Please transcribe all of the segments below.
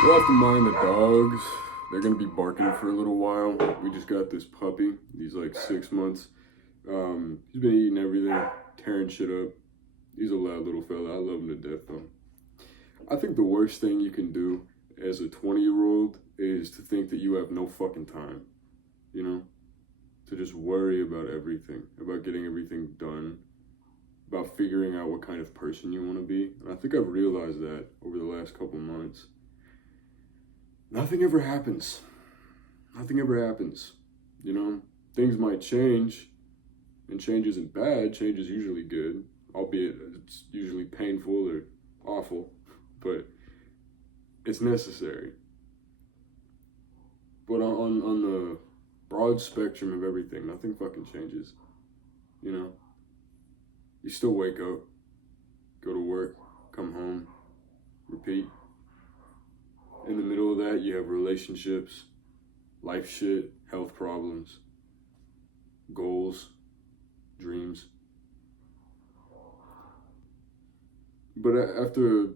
We'll have to mind the dogs. They're gonna be barking for a little while. We just got this puppy. He's like 6 months. He's been eating everything, tearing shit up. He's a loud little fella. I love him to death though. I think the worst thing you can do as a 20-year-old is to think that you have no fucking time. You know? To just worry about everything, about getting everything done, about figuring out what kind of person you want to be. And I think I've realized that over the last couple months. Nothing ever happens. Nothing ever happens. You know, things might change, and change isn't bad. Change is usually good, albeit it's usually painful or awful, but it's necessary. But on the broad spectrum of everything, nothing fucking changes. You know, you still wake up, go to work, come home, repeat. In the middle of that, you have relationships, life shit, health problems, goals, dreams. But after a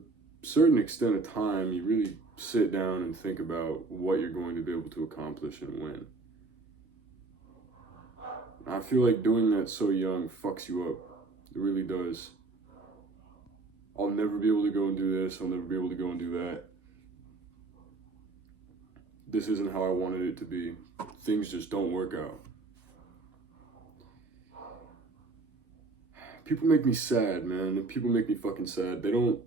certain extent of time, you really sit down and think about what you're going to be able to accomplish and when. I feel like doing that so young fucks you up. It really does. I'll never be able to go and do this. I'll never be able to go and do that. This isn't how I wanted it to be. Things just don't work out. People make me sad, man. People make me fucking sad. They don't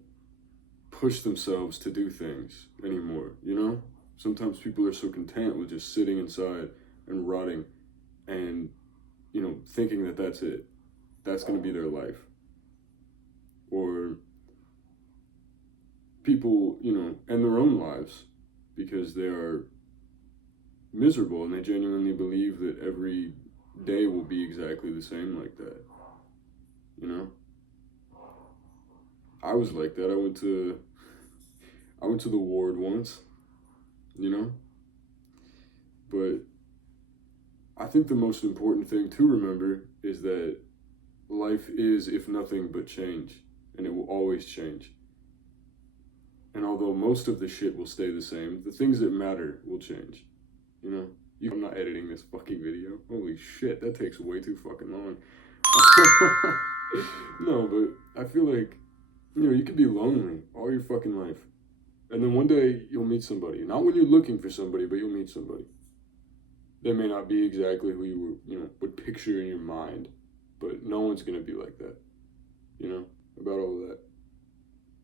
push themselves to do things anymore, you know? Sometimes people are so content with just sitting inside and rotting and, you know, thinking that that's it. That's going to be their life. Or people, you know, end their own lives because they are miserable and they genuinely believe that every day will be exactly the same like that. You know? I was like that. I went to the ward once, you know? But I think the most important thing to remember is that life is, if nothing but change, and it will always change. And although most of the shit will stay the same, the things that matter will change. You know? I'm not editing this fucking video. Holy shit, that takes way too fucking long. No, but I feel like, you know, you could be lonely all your fucking life. And then one day you'll meet somebody. Not when you're looking for somebody, but you'll meet somebody. They may not be exactly who you would picture in your mind, but no one's gonna be like that. You know, about all of that.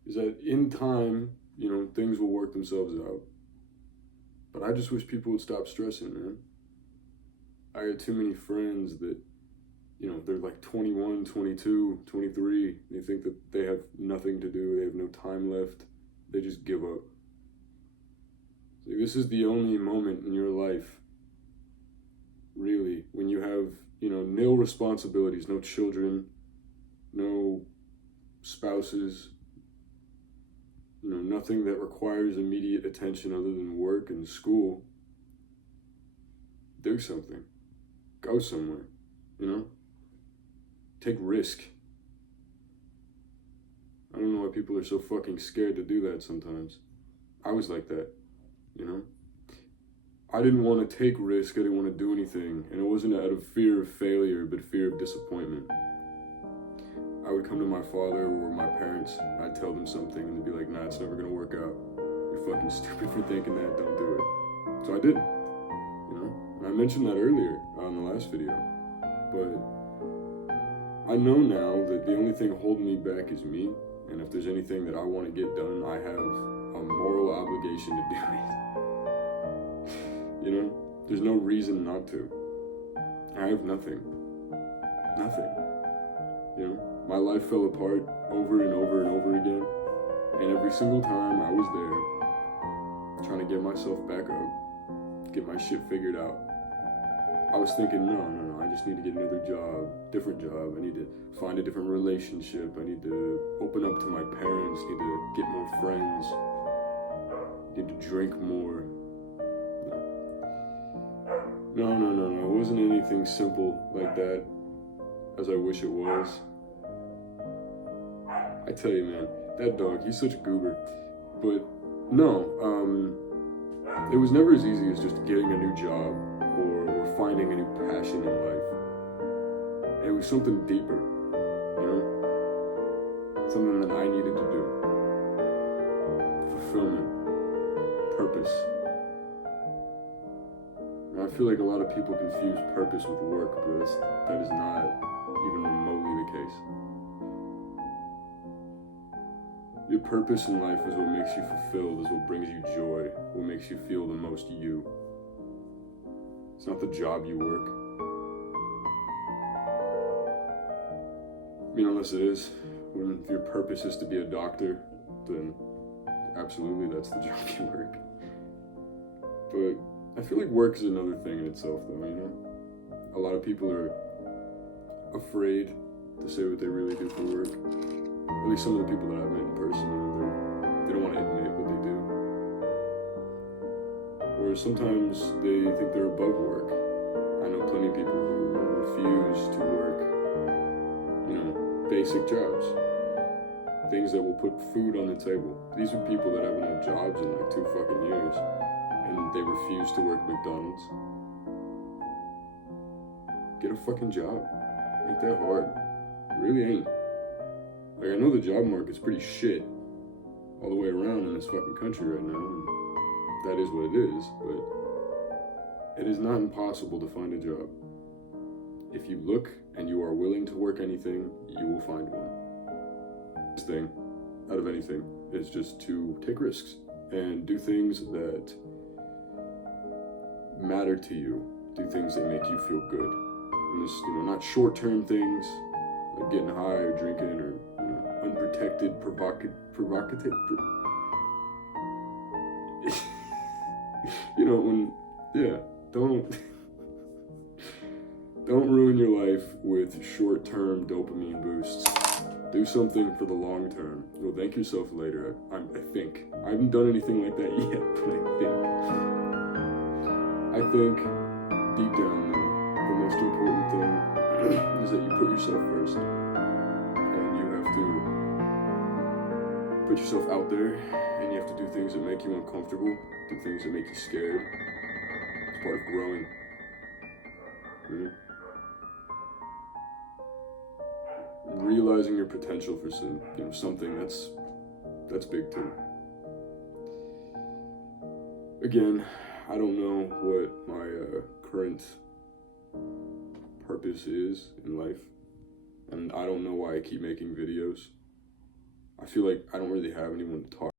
Is that in time, you know, things will work themselves out. But I just wish people would stop stressing, man. I got too many friends that, you know, they're like 21, 22, 23. They think that they have nothing to do. They have no time left. They just give up. Like, this is the only moment in your life, really, when you have, you know, nil responsibilities, no children, no spouses, you know, nothing that requires immediate attention other than work and school. Do something. Go somewhere, you know? Take risk. I don't know why people are so fucking scared to do that sometimes. I was like that, you know? I didn't want to take risk, I didn't want to do anything, and it wasn't out of fear of failure, but fear of disappointment. I would come to my father or my parents, I'd tell them something, and they'd be like, nah, it's never gonna work out. You're fucking stupid for thinking that, don't do it. So I didn't, you know? And I mentioned that earlier on the last video, but I know now that the only thing holding me back is me, and if there's anything that I want to get done, I have a moral obligation to do it. You know? There's no reason not to. I have nothing. Nothing. You know? My life fell apart over and over and over again, and every single time I was there, trying to get myself back up, get my shit figured out. I was thinking, no, I just need to get another job, different job. I need to find a different relationship. I need to open up to my parents, need to get more friends, need to drink more. No. It wasn't anything simple like that, as I wish it was. I tell you, man, that dog, he's such a goober. But No, it was never as easy as just getting a new job or finding a new passion in life. It was something deeper, you know? Something that I needed to do. Fulfillment. Purpose. And I feel like a lot of people confuse purpose with work, but that is not even remotely the case. Your purpose in life is what makes you fulfilled, is what brings you joy, what makes you feel the most you. It's not the job you work. I mean, unless it is. If your purpose is to be a doctor, then absolutely that's the job you work. But I feel like work is another thing in itself, though, you know? A lot of people are afraid to say what they really do for work. At least some of the people that I've met in person, you know, they don't want to admit what they do. Or sometimes they think they're above work. I know plenty of people who refuse to work, you know, basic jobs. Things that will put food on the table. These are people that haven't had jobs in like 2 fucking years, and they refuse to work McDonald's. Get a fucking job. Ain't that hard. It really ain't. Like, I know the job market's pretty shit all the way around in this fucking country right now, and that is what it is, but it is not impossible to find a job. If you look and you are willing to work anything, you will find one. This thing, out of anything, is just to take risks and do things that matter to you, do things that make you feel good. And this, you know, not short-term things, like getting high or drinking or, you know, unprotected, provocative, you know, don't ruin your life with short-term dopamine boosts. Do something for the long term. You'll thank yourself later, I think. I haven't done anything like that yet, but I think deep down, though, the most important thing is that you put yourself first. And you have to put yourself out there, and you have to do things that make you uncomfortable, do things that make you scared. It's part of growing. Realizing your potential for something that's big too. Again, I don't know what my current purpose is in life, and I don't know why I keep making videos. I feel like I don't really have anyone to talk